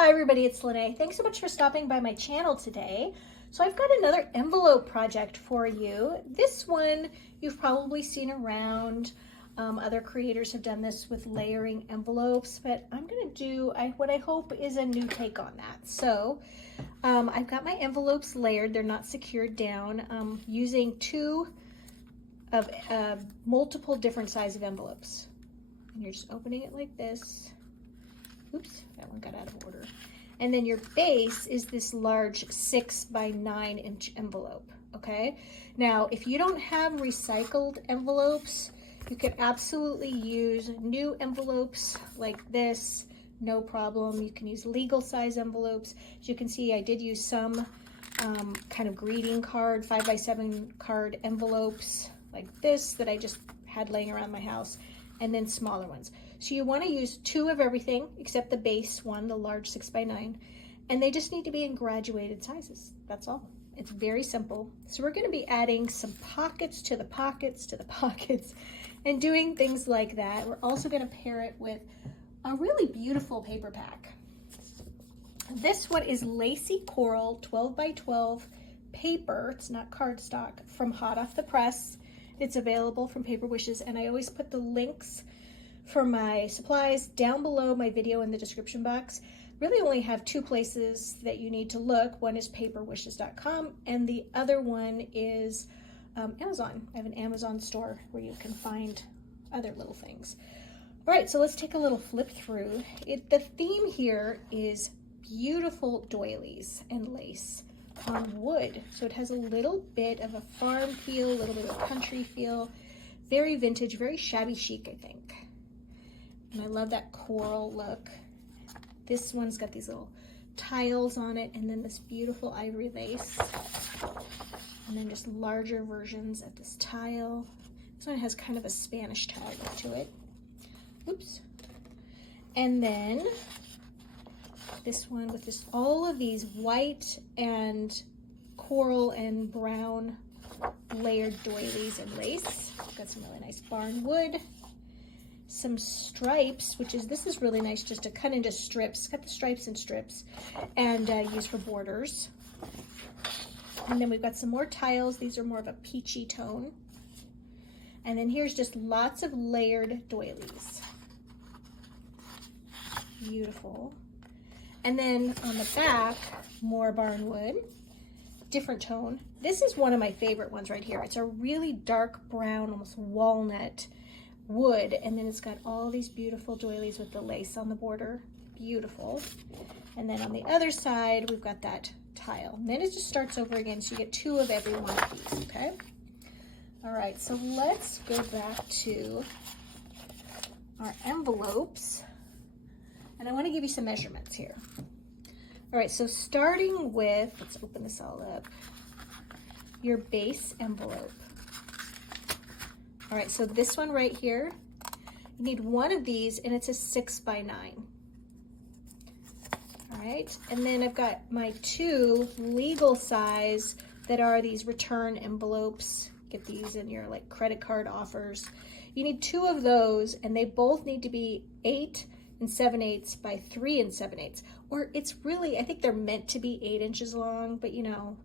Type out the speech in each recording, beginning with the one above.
Hi everybody, it's Lene. Thanks so much for stopping by my channel today. So I've got another envelope project for you. This one you've probably seen around. Other creators have done this with layering envelopes, but I'm going to do what I hope is a new take on that. So I've got my envelopes layered. They're not secured down, using two of multiple different size of envelopes. And you're just opening it like this. Oops, that one got out of order. And then your base is this large 6 by 9 inch envelope, okay? Now, if you don't have recycled envelopes, you could absolutely use new envelopes like this, no problem. You can use legal size envelopes. As you can see, I did use some kind of greeting card, 5 by 7 card envelopes like this that I just had laying around my house, and then smaller ones. So you want to use two of everything except the base one, the large 6 by 9, and they just need to be in graduated sizes. That's all. It's very simple. So we're going to be adding some pockets to the pockets to the pockets and doing things like that. We're also going to pair it with a really beautiful paper pack. This one is Lacy Coral 12 by 12 paper. It's not cardstock, from hot off the press. It's available from Paper Wishes, and I always put the links for my supplies down below my video in the description box. Really only have two places that you need to look. One is paperwishes.com and the other one is Amazon. I have an Amazon store where you can find other little things. All right, so let's take a little flip through. The theme here is beautiful doilies and lace on wood. So it has a little bit of a farm feel, a little bit of a country feel, very vintage, very shabby chic, I think. And I love that coral look. This one's got these little tiles on it, and then this beautiful ivory lace. And then just larger versions of this tile. This one has kind of a Spanish tile to it. Oops. And then this one with just all of these white and coral and brown layered doilies and lace. Got some really nice barn wood. Some stripes, this is really nice just to cut into strips. Cut the stripes in strips and use for borders. And then we've got some more tiles. These are more of a peachy tone. And then here's just lots of layered doilies. Beautiful. And then on the back, more barnwood, different tone. This is one of my favorite ones right here. It's a really dark brown, almost walnut wood, and then it's got all these beautiful doilies with the lace on the border. Beautiful. And then on the other side, we've got that tile. And then it just starts over again, so you get two of every one of these, okay? All right, so let's go back to our envelopes. And I want to give you some measurements here. All right, so starting with, let's open this all up, your base envelope. All right, so this one right here, you need one of these, and it's a 6 by 9. All right, and then I've got my two legal size that are these return envelopes. Get these in your like credit card offers. You need two of those, and they both need to be 8 7/8 by 3 7/8. Or it's really, I think they're meant to be 8 inches long, but you know,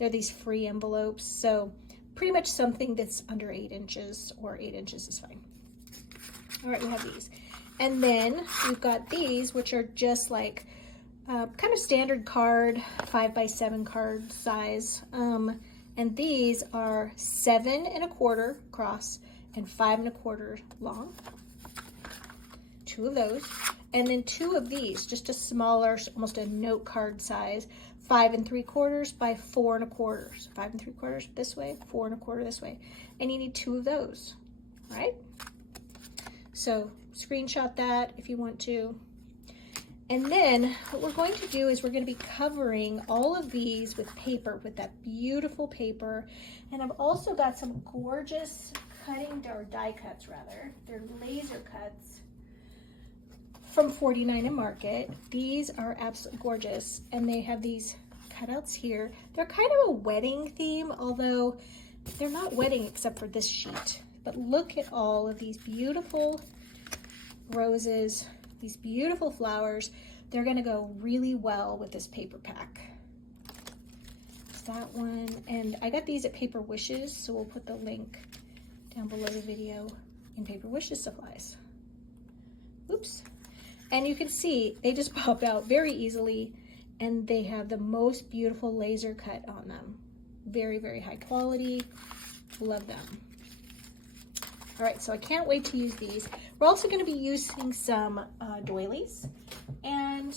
they're these free envelopes. So pretty much something that's under 8 inches, or 8 inches is fine. All right, we have these. And then we've got these, which are just like kind of standard card, 5 by 7 card size. And these are 7 1/4 across and 5 1/4 long. Two of those. And then two of these, just a smaller, almost a note card size, 5 3/4 by 4 1/4. So 5 3/4 this way, 4 1/4 this way. And you need two of those, right? So screenshot that if you want to. And then what we're going to do is we're going to be covering all of these with paper, with that beautiful paper. And I've also got some gorgeous cutting, or die cuts rather. They're laser cuts from 49 and Market. These are absolutely gorgeous, and they have these cutouts here. They're kind of a wedding theme, although they're not wedding except for this sheet. But look at all of these beautiful roses, these beautiful flowers. they're gonna go really well with this paper pack. It's that one, and I got these at Paper Wishes, so we'll put the link down below the video in Paper Wishes supplies. Oops. And you can see they just pop out very easily, and they have the most beautiful laser cut on them. Very, very high quality. Love them. All right, so I can't wait to use these. We're also going to be using some doilies, and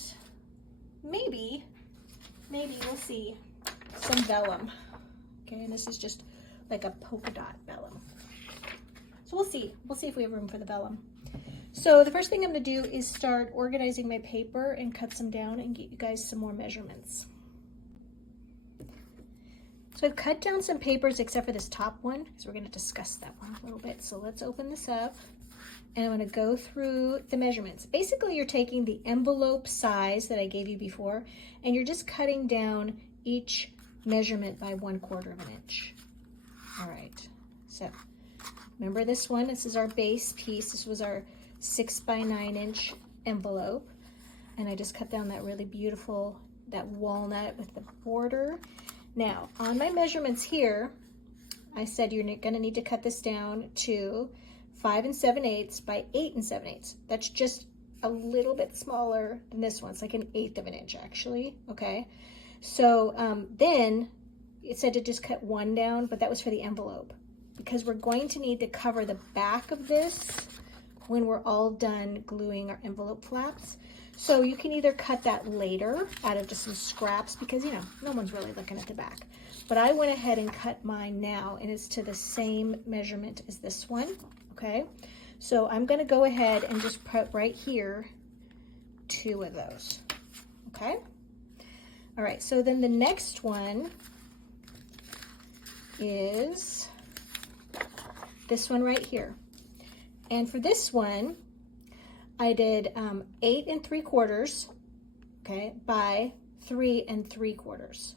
maybe we'll see some vellum. Okay, and this is just like a polka dot vellum. So we'll see if we have room for the vellum. So the first thing I'm going to do is start organizing my paper and cut some down and get you guys some more measurements. So I've cut down some papers except for this top one, because we're going to discuss that one a little bit. So let's open this up, and I'm going to go through the measurements. Basically, you're taking the envelope size that I gave you before, and you're just cutting down each measurement by 1/4 of an inch. All right, so remember this one, this is our base piece. This was our 6 by 9 inch envelope, and I just cut down that really beautiful, that walnut with the border. Now on my measurements here, I said you're gonna need to cut this down to 5 7/8 by 8 7/8. That's just a little bit smaller than this one. It's like 1/8 of an inch actually, okay? So then it said to just cut one down, but that was for the envelope, because we're going to need to cover the back of this when we're all done gluing our envelope flaps. So you can either cut that later out of just some scraps, because you know, no one's really looking at the back. But I went ahead and cut mine now, and it's to the same measurement as this one, okay? So I'm gonna go ahead and just put right here 2 of those, okay? All right, so then the next one is this one right here. And for this one, I did 8 3/4, okay, by 3 3/4.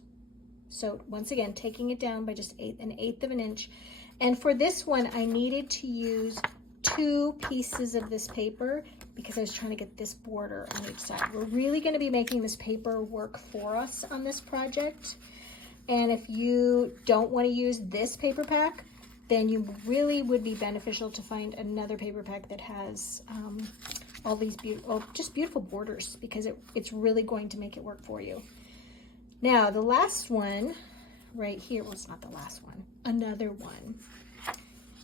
So once again, taking it down by just 1/8 of an inch. And for this one, I needed to use 2 pieces of this paper because I was trying to get this border on each side. We're really going to be making this paper work for us on this project. And if you don't want to use this paper pack, then you really would be beneficial to find another paper pack that has all these just beautiful borders, because it's really going to make it work for you. Now the last one right here, well, it's not the last one, another one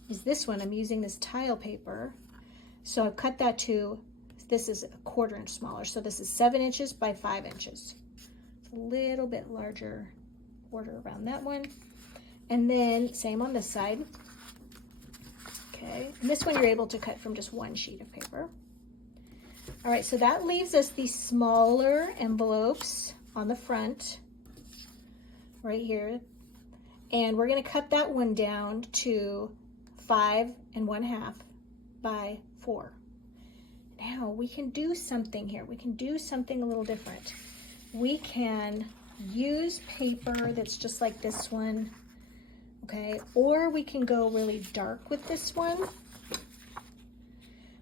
is this one. I'm using this tile paper, so I've cut that to, this is 1/4 inch smaller, so this is 7 inches by 5 inches. It's a little bit larger border around that one. And then same on this side. Okay, and this one you're able to cut from just 1 sheet of paper. All right, so that leaves us these smaller envelopes on the front right here. And we're gonna cut that one down to 5 1/2 by 4. Now we can do something here. We can do something a little different. We can use paper that's just like this one, okay? Or we can go really dark with this one,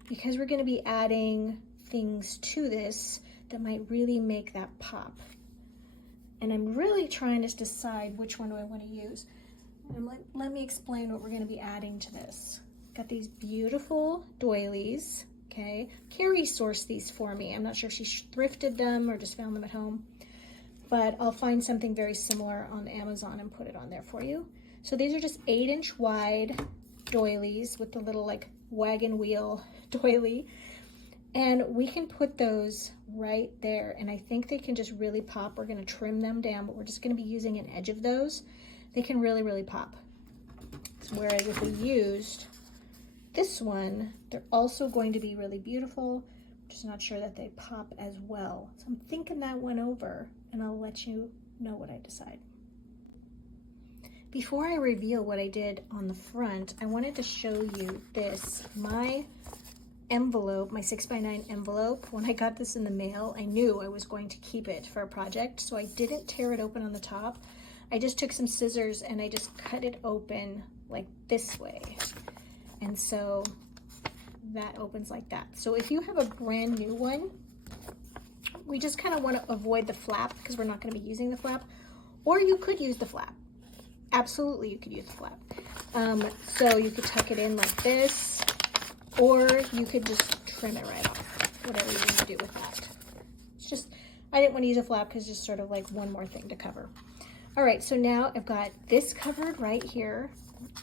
because we're gonna be adding things to this that might really make that pop. And I'm really trying to decide which one do I want to use. And let me explain what we're going to be adding to this. Got these beautiful doilies, okay? Carrie sourced these for me. I'm not sure if she thrifted them or just found them at home, but I'll find something very similar on Amazon and put it on there for you. So these are just 8 inch wide doilies with the little like wagon wheel doily. And we can put those right there, and I think they can just really pop. We're gonna trim them down, but we're just gonna be using an edge of those. They can really, really pop. Whereas if we used this one, they're also going to be really beautiful. I'm just not sure that they pop as well. So I'm thinking that one over, and I'll let you know what I decide. Before I reveal what I did on the front, I wanted to show you this, my envelope, my 6 by 9 envelope. When I got this in the mail, I knew I was going to keep it for a project, so I didn't tear it open on the top. I just took some scissors and I just cut it open like this way. And so that opens like that. So if you have a brand new one, We just kind of want to avoid the flap because we're not going to be using the flap. Or you could use the flap. Absolutely, you could use the flap. So you could tuck it in like this, or you could just trim it right off, whatever you want to do with that. It's just, I didn't want to use a flap because it's just sort of like one more thing to cover. All right, so now I've got this covered right here,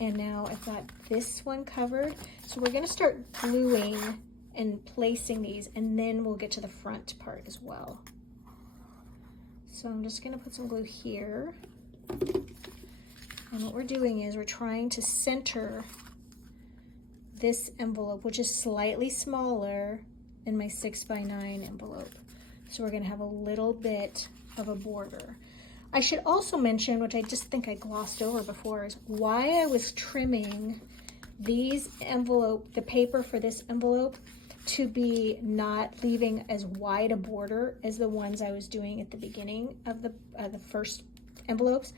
and now I've got this one covered. So we're going to start gluing and placing these, and then we'll get to the front part as well. So I'm just going to put some glue here. And what we're doing is we're trying to center this envelope, which is slightly smaller than my 6x9 envelope. So we're going to have a little bit of a border. I should also mention, which I just think I glossed over before, is why I was trimming these the paper for this envelope to be not leaving as wide a border as the ones I was doing at the beginning of the first envelopes.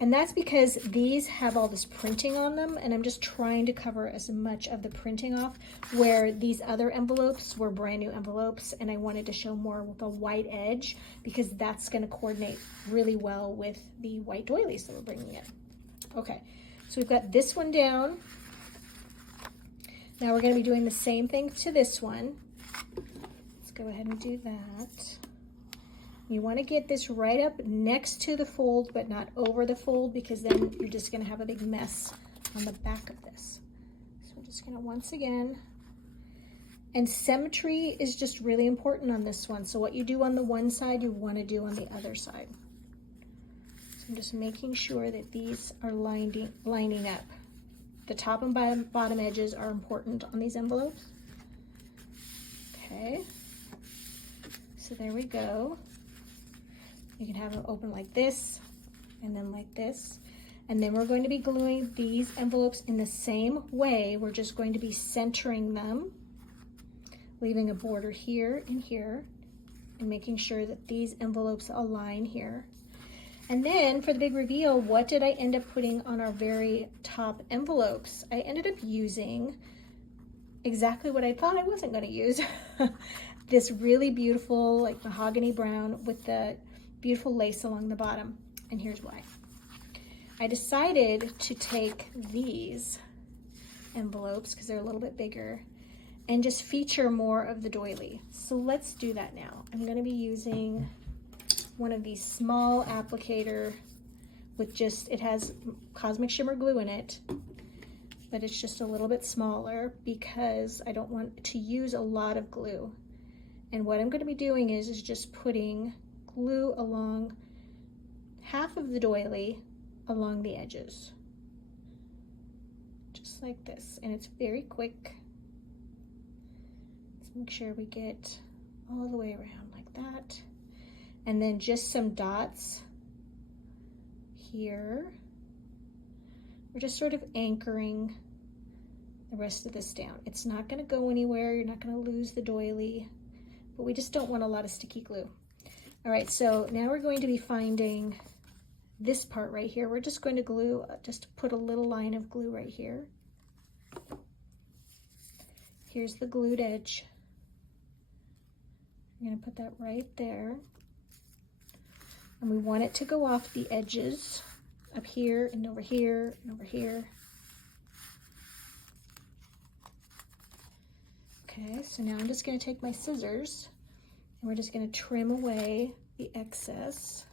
And that's because these have all this printing on them, and I'm just trying to cover as much of the printing off, where these other envelopes were brand new envelopes, and I wanted to show more with a white edge because that's going to coordinate really well with the white doilies that we're bringing in. Okay, so we've got this one down. Now we're going to be doing the same thing to this one. Let's go ahead and do that. You want to get this right up next to the fold, but not over the fold, because then you're just going to have a big mess on the back of this. So we're just going to once again, and symmetry is just really important on this one. So what you do on the one side, you want to do on the other side. So I'm just making sure that these are lining up. The top and bottom edges are important on these envelopes. Okay, so there we go. You can have them open like this, and then like this. And then we're going to be gluing these envelopes in the same way. We're just going to be centering them, leaving a border here and here, and making sure that these envelopes align here. And then for the big reveal, what did I end up putting on our very top envelopes? I ended up using exactly what I thought I wasn't going to use. This really beautiful, like mahogany brown with the beautiful lace along the bottom. And here's why. I decided to take these envelopes, because they're a little bit bigger, and just feature more of the doily. So let's do that now. I'm going to be using one of these small applicator with just, it has Cosmic Shimmer glue in it, but it's just a little bit smaller because I don't want to use a lot of glue. And what I'm going to be doing is just putting glue along half of the doily along the edges, just like this. And it's very quick. Let's make sure we get all the way around like that. And then just some dots here. We're just sort of anchoring the rest of this down. It's not going to go anywhere. You're not going to lose the doily, but we just don't want a lot of sticky glue. All right, so now we're going to be finding this part right here. We're just going to glue, just put a little line of glue right here. Here's the glued edge. I'm going to put that right there. And we want it to go off the edges up here and over here and over here. Okay, so now I'm just going to take my scissors and we're just going to trim away the excess.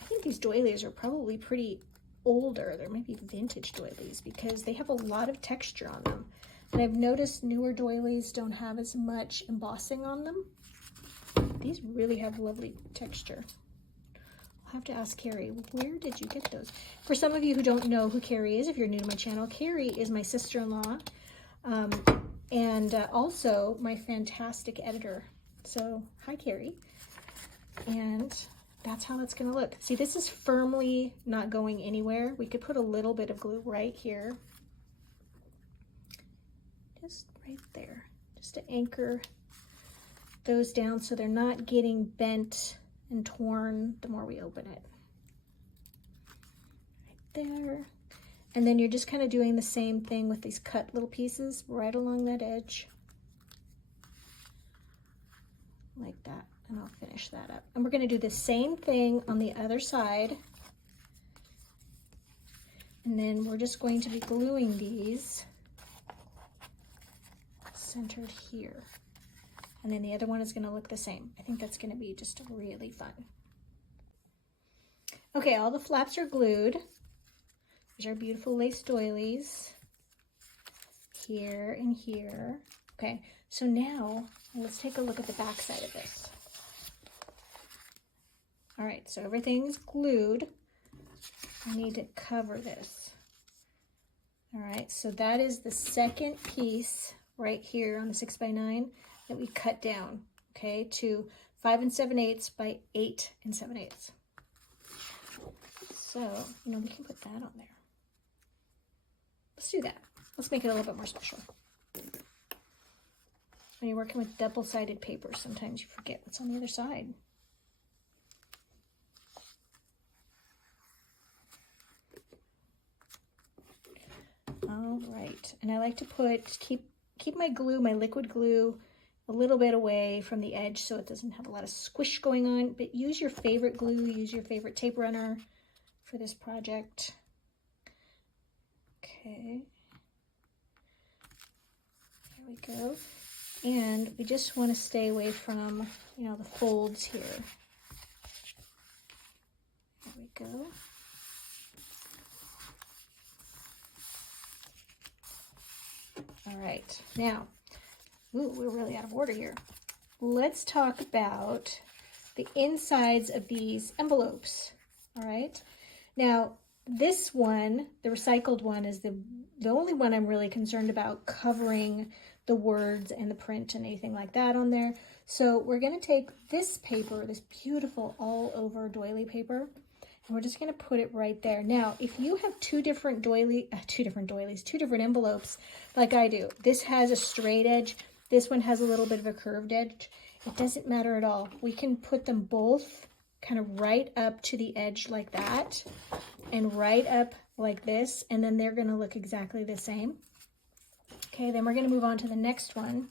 I think these doilies are probably pretty older. There might be vintage doilies because they have a lot of texture on them. And I've noticed newer doilies don't have as much embossing on them. These really have lovely texture. I'll have to ask Carrie, where did you get those? For some of you who don't know who Carrie is, if you're new to my channel, Carrie is my sister-in-law and also my fantastic editor. So, hi Carrie. And that's how that's gonna look. See, this is firmly not going anywhere. We could put a little bit of glue right here. Just right there, just to anchor those down so they're not getting bent and torn the more we open it. Right there. And then you're just kind of doing the same thing with these cut little pieces right along that edge. like that, and I'll finish that up. And we're going to do the same thing on the other side. And then we're just going to be gluing these centered here. And then the other one is going to look the same. I think that's going to be just really fun. Okay, all the flaps are glued. There's our beautiful lace doilies here and here. Okay, so now let's take a look at the back side of this. All right, so everything's glued. I need to cover this. All right, so that is the second piece right here on the 6x9 that we cut down, okay, to 5 7/8 by 8 7/8. So, you know, we can put that on there. Let's do that. Let's make it a little bit more special. When you're working with double-sided paper, sometimes you forget what's on the other side. All right, and I like to keep my glue, my liquid glue, a little bit away from the edge so it doesn't have a lot of squish going on, but use your favorite glue, use your favorite tape runner for this project. Okay, there we go. And we just want to stay away from, you know, the folds here. There we go. All right, now, ooh, we're really out of order here. Let's talk about the insides of these envelopes. All right, now this one, the recycled one, is the only one I'm really concerned about covering the words and the print and anything like that on there. So we're going to take this paper, this beautiful all over doily paper, and we're just going to put it right there. Now, if you have two different envelopes like I do, this has a straight edge, this one has a little bit of a curved edge, it doesn't matter at all. We can put them both kind of right up to the edge like that and right up like this, and then they're going to look exactly the same. Okay, then we're going to move on to the next one.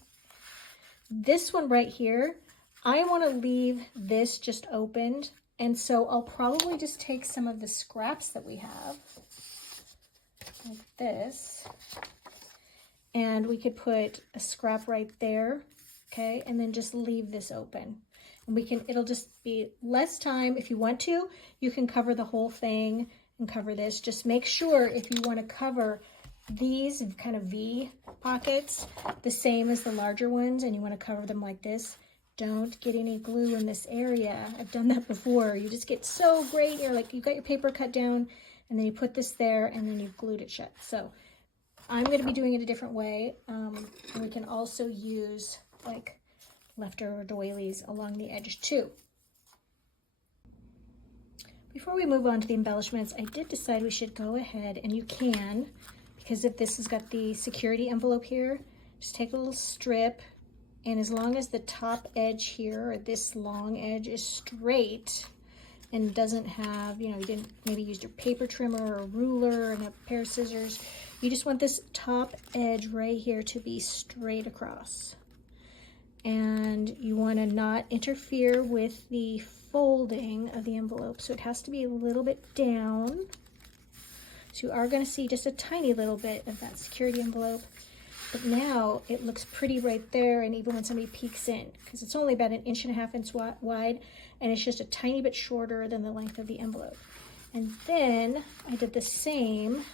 This one right here, I want to leave this just opened, and so I'll probably just take some of the scraps that we have, like this, and we could put a scrap right there, okay, and then just leave this open. And it'll just be less time. If you want to, you can cover the whole thing and cover this. Just make sure if you want to cover these kind of V pockets the same as the larger ones and you want to cover them like this, don't get any glue in this area. I've done that before. You just get so great. You're like, you got your paper cut down and then you put this there and then you've glued it shut. So I'm going to be doing it a different way. And we can also use like leftover doilies along the edge too. Before we move on to the embellishments, I did decide we should go ahead, and you can, because if this has got the security envelope here, just take a little strip, and as long as the top edge here, or this long edge, is straight and doesn't have, you know, you didn't maybe use your paper trimmer or a ruler and a pair of scissors, you just want this top edge right here to be straight across. And you want to not interfere with the folding of the envelope, so it has to be a little bit down. So you are going to see just a tiny little bit of that security envelope, but now it looks pretty right there, and even when somebody peeks in, because it's only about 1.5 inches wide, and it's just a tiny bit shorter than the length of the envelope. And then I did the same,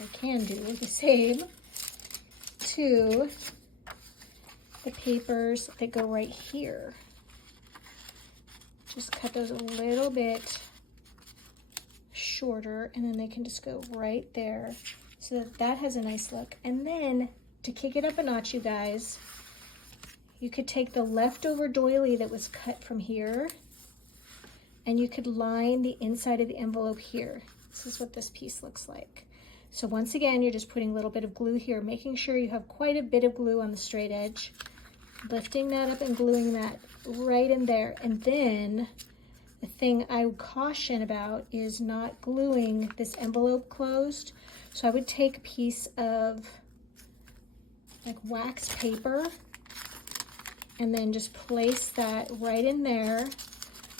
I can do the same to the papers that go right here. Just cut those a little bit shorter, and then they can just go right there so that that has a nice look. And then to kick it up a notch, you guys, you could take the leftover doily that was cut from here and you could line the inside of the envelope here. This is what this piece looks like. So once again, you're just putting a little bit of glue here, making sure you have quite a bit of glue on the straight edge, lifting that up and gluing that right in there. And then the thing I would caution about is not gluing this envelope closed. So I would take a piece of like wax paper and then just place that right in there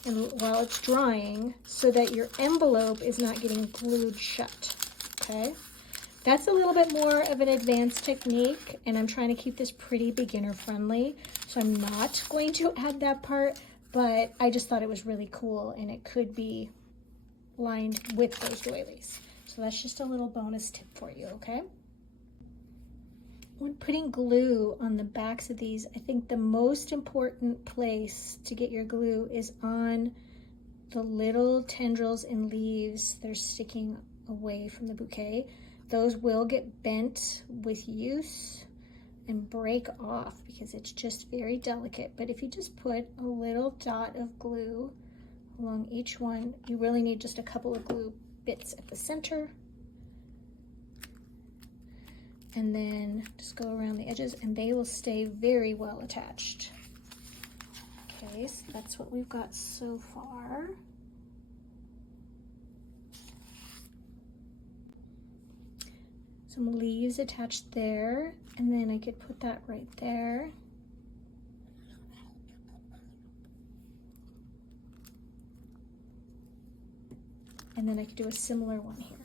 and while it's drying so that your envelope is not getting glued shut, okay? That's a little bit more of an advanced technique, and I'm trying to keep this pretty beginner friendly, so I'm not going to add that part, but I just thought it was really cool and it could be lined with those doilies. So that's just a little bonus tip for you, okay? When putting glue on the backs of these, I think the most important place to get your glue is on the little tendrils and leaves that are sticking away from the bouquet. Those will get bent with use and break off because it's just very delicate. But if you just put a little dot of glue along each one, you really need just a couple of glue bits at the center. And then just go around the edges and they will stay very well attached. Okay, so that's what we've got so far. Some leaves attached there, and then I could put that right there. And then I could do a similar one here.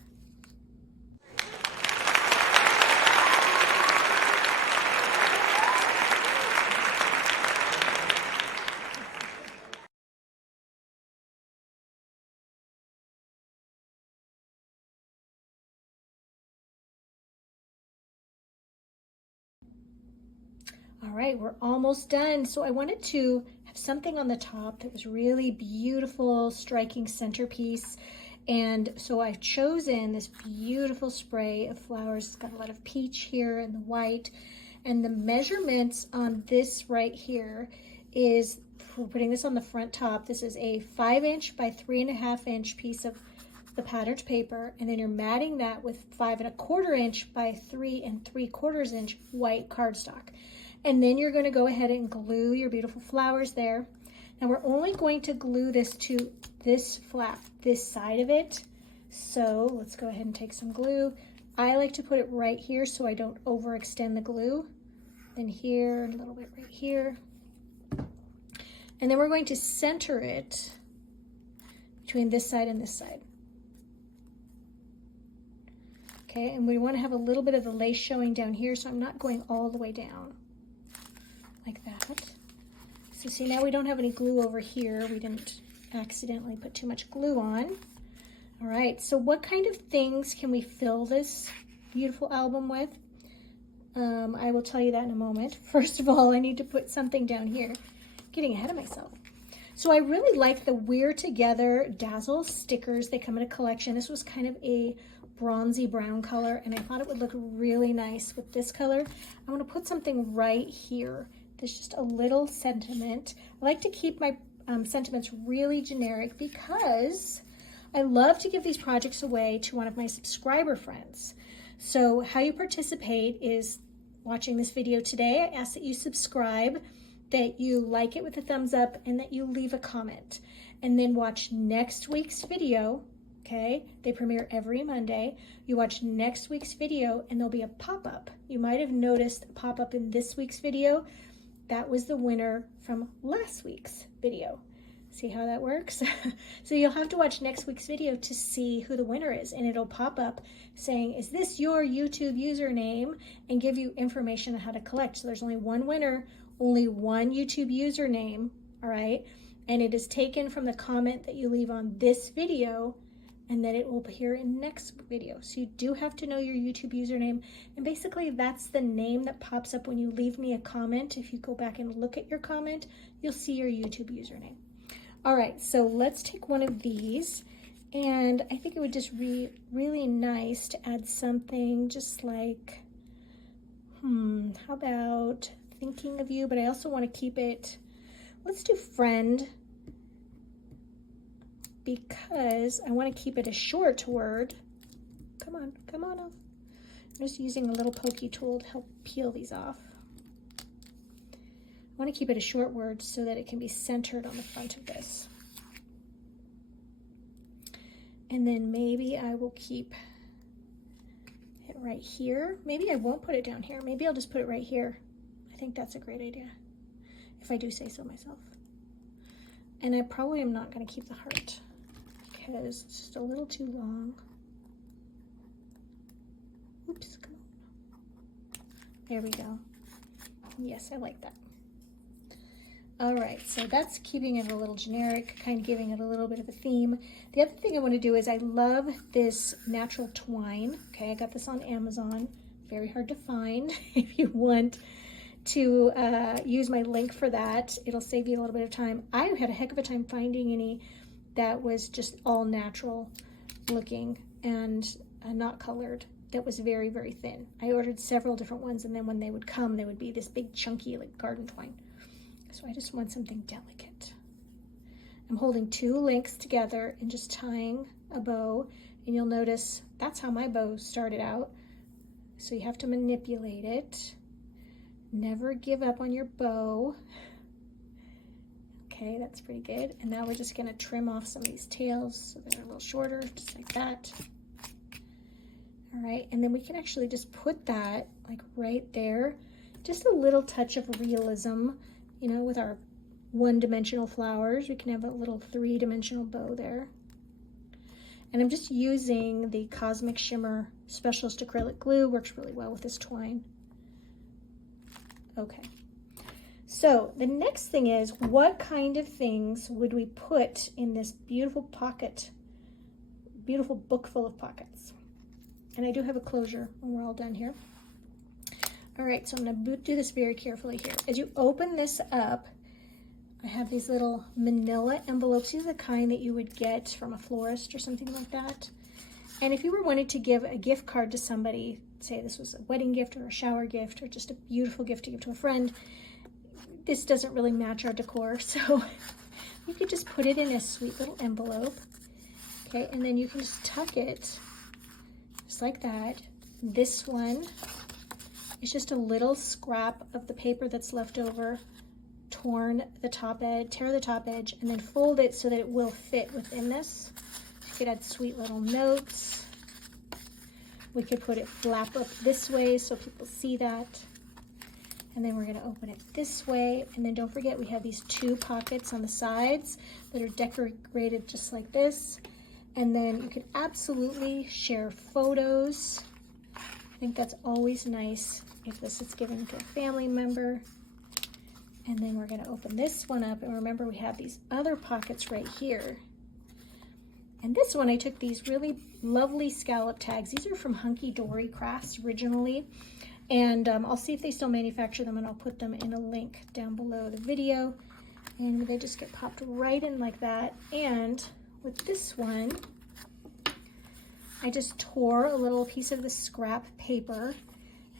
All right, we're almost done. So I wanted to have something on the top that was really beautiful, striking centerpiece. And so I've chosen this beautiful spray of flowers. It's got a lot of peach here and the white. And the measurements on this right here is, for putting this on the front top, this is a 5" by 3.5" piece of the patterned paper, and then you're matting that with 5¼ by 3¾ white cardstock. And then you're going to go ahead and glue your beautiful flowers there. Now we're only going to glue this to this flap, this side of it. So let's go ahead and take some glue. I like to put it right here so I don't overextend the glue. Then here, a little bit right here. And then we're going to center it between this side and this side. Okay, and we want to have a little bit of the lace showing down here, so I'm not going all the way down like that. So see, now we don't have any glue over here. We didn't accidentally put too much glue on. All right, so what kind of things can we fill this beautiful album with? I will tell you that in a moment. First of all, I need to put something down here. Getting ahead of myself. So I really like the We're Together Dazzle stickers. They come in a collection. This was kind of a bronzy brown color, and I thought it would look really nice with this color. I want to put something right here. There's just a little sentiment. I like to keep my sentiments really generic because I love to give these projects away to one of my subscriber friends. So how you participate is watching this video today. I ask that you subscribe, that you like it with a thumbs up, and that you leave a comment. And then watch next week's video, okay? They premiere every Monday. You watch next week's video and there'll be a pop-up. You might have noticed a pop-up in this week's video. That was the winner from last week's video. See how that works? So you'll have to watch next week's video to see who the winner is, and it'll pop up saying, is this your YouTube username? And give you information on how to collect. So there's only one winner, only one YouTube username, all right? And it is taken from the comment that you leave on this video, and then it will appear in next video. So you do have to know your YouTube username. And basically that's the name that pops up when you leave me a comment. If you go back and look at your comment, you'll see your YouTube username. All right, so let's take one of these. And I think it would just be really nice to add something just like, how about thinking of you, but I also want to keep it, let's do friend, because I want to keep it a short word. Come on off. I'm just using a little pokey tool to help peel these off. I want to keep it a short word so that it can be centered on the front of this. And then maybe I will keep it right here. Maybe I won't put it down here. Maybe I'll just put it right here. I think that's a great idea. if I do say so myself. And I probably am not going to keep the heart because it's just a little too long. Oops, come on. There we go. Yes, I like that. All right, so that's keeping it a little generic, kind of giving it a little bit of a theme. The other thing I want to do is I love this natural twine. Okay, I got this on Amazon. Very hard to find. If you want to use my link for that, it'll save you a little bit of time. I had a heck of a time finding any that was just all natural looking and not colored. That was very, very thin. I ordered several different ones, and then when they would come, they would be this big chunky like garden twine. So I just want something delicate. I'm holding 2 links together and just tying a bow, and you'll notice that's how my bow started out. So you have to manipulate it. Never give up on your bow. Okay, that's pretty good. And now we're just gonna trim off some of these tails so they're a little shorter, just like that. All right, and then we can actually just put that like right there. Just a little touch of realism. You know, with our 1-dimensional flowers, we can have a little 3-dimensional bow there. And I'm just using the Cosmic Shimmer Specialist Acrylic Glue. Works really well with this twine. Okay. So the next thing is, what kind of things would we put in this beautiful pocket, beautiful book full of pockets? And I do have a closure when we're all done here. All right, so I'm gonna do this very carefully here. As you open this up, I have these little manila envelopes. These are the kind that you would get from a florist or something like that. And if you were wanting to give a gift card to somebody, say this was a wedding gift or a shower gift or just a beautiful gift to give to a friend, this doesn't really match our decor. So you could just put it in a sweet little envelope. Okay, and then you can just tuck it just like that. This one, it's just a little scrap of the paper that's left over, tear the top edge, and then fold it so that it will fit within this. You could add sweet little notes. We could put it flap up this way so people see that. And then we're gonna open it this way. And then don't forget we have these 2 pockets on the sides that are decorated just like this. And then you could absolutely share photos. I think that's always nice if this is given to a family member. And then we're gonna open this one up, and remember we have these other pockets right here. And this one, I took these really lovely scallop tags. These are from Hunky Dory Crafts originally. And I'll see if they still manufacture them, and I'll put them in a link down below the video. And they just get popped right in like that. And with this one, I just tore a little piece of the scrap paper.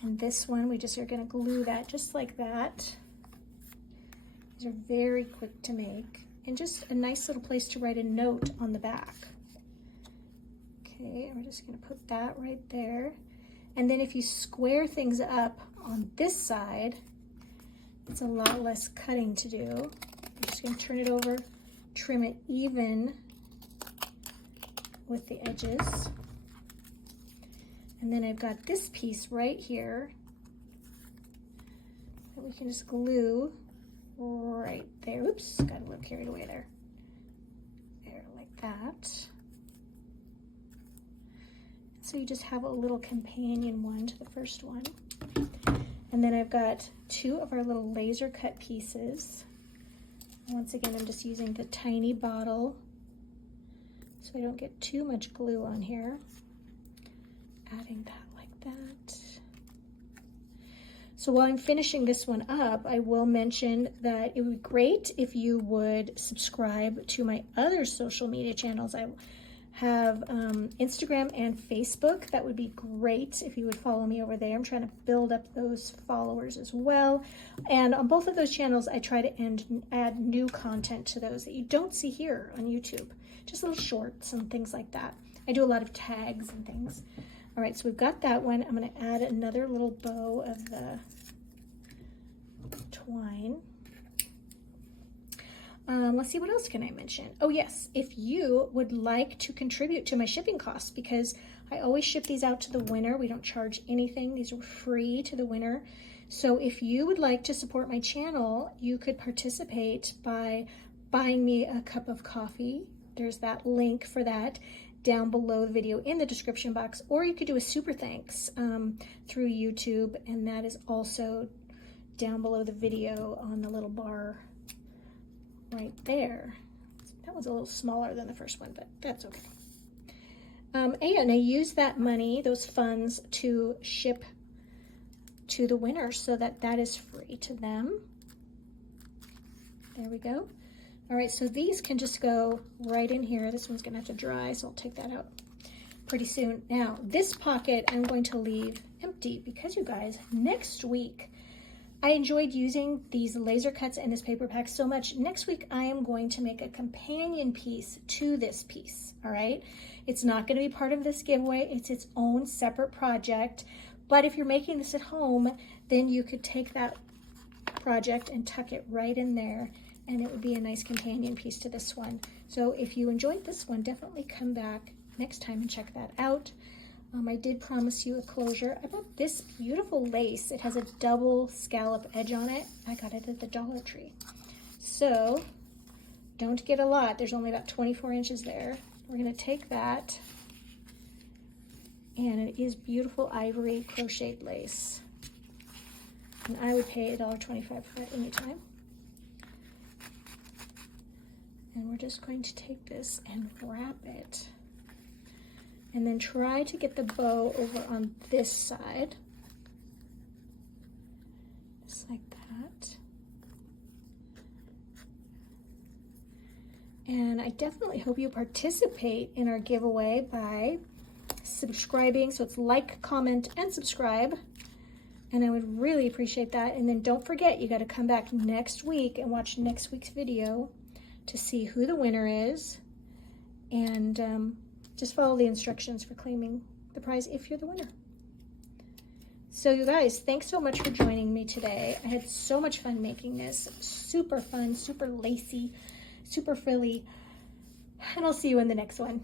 And this one, we just are gonna glue that just like that. These are very quick to make. And just a nice little place to write a note on the back. Okay, we're just gonna put that right there. And then if you square things up on this side, it's a lot less cutting to do. I'm just gonna turn it over, trim it even with the edges. And then I've got this piece right here that we can just glue right there. Oops, got a little carried away there. There, like that. So you just have a little companion one to the first one. And then I've got 2 of our little laser cut pieces. Once again, I'm just using the tiny bottle so I don't get too much glue on here. Adding that like that. So while I'm finishing this one up, I will mention that it would be great if you would subscribe to my other social media channels. I have Instagram and Facebook. That would be great if you would follow me over there. I'm trying to build up those followers as well. And on both of those channels, I try to add new content to those that you don't see here on YouTube. Just little shorts and things like that. I do a lot of tags and things. All right, so we've got that one. I'm gonna add another little bow of the twine. Let's see, what else can I mention? Oh yes, if you would like to contribute to my shipping costs, because I always ship these out to the winner. We don't charge anything. These are free to the winner. So if you would like to support my channel, you could participate by buying me a cup of coffee. There's that link for that down below the video in the description box, or you could do a super thanks through YouTube, and that is also down below the video on the little bar right there. That one's a little smaller than the first one, but that's okay. And I use that money, those funds, to ship to the winner so that that is free to them. There we go. All right, so these can just go right in here. This one's gonna have to dry, so I'll take that out pretty soon. Now, this pocket I'm going to leave empty because, you guys, next week, I enjoyed using these laser cuts and this paper pack so much. Next week, I am going to make a companion piece to this piece, all right? It's not gonna be part of this giveaway. It's its own separate project. But if you're making this at home, then you could take that project and tuck it right in there, and it would be a nice companion piece to this one. So if you enjoyed this one, definitely come back next time and check that out. I did promise you a closure. I bought this beautiful lace. It has a double scallop edge on it. I got it at the Dollar Tree. So don't get a lot. There's only about 24 inches there. We're gonna take that, and it is beautiful ivory crocheted lace. And I would pay $1.25 for that anytime. And we're just going to take this and wrap it. And then try to get the bow over on this side. Just like that. And I definitely hope you participate in our giveaway by subscribing. So it's like, comment, and subscribe. And I would really appreciate that. And then don't forget, you got to come back next week and watch next week's video to see who the winner is. And just follow the instructions for claiming the prize if you're the winner. So you guys, thanks so much for joining me today. I had so much fun making this. Super fun, super lacy, super frilly. And I'll see you in the next one.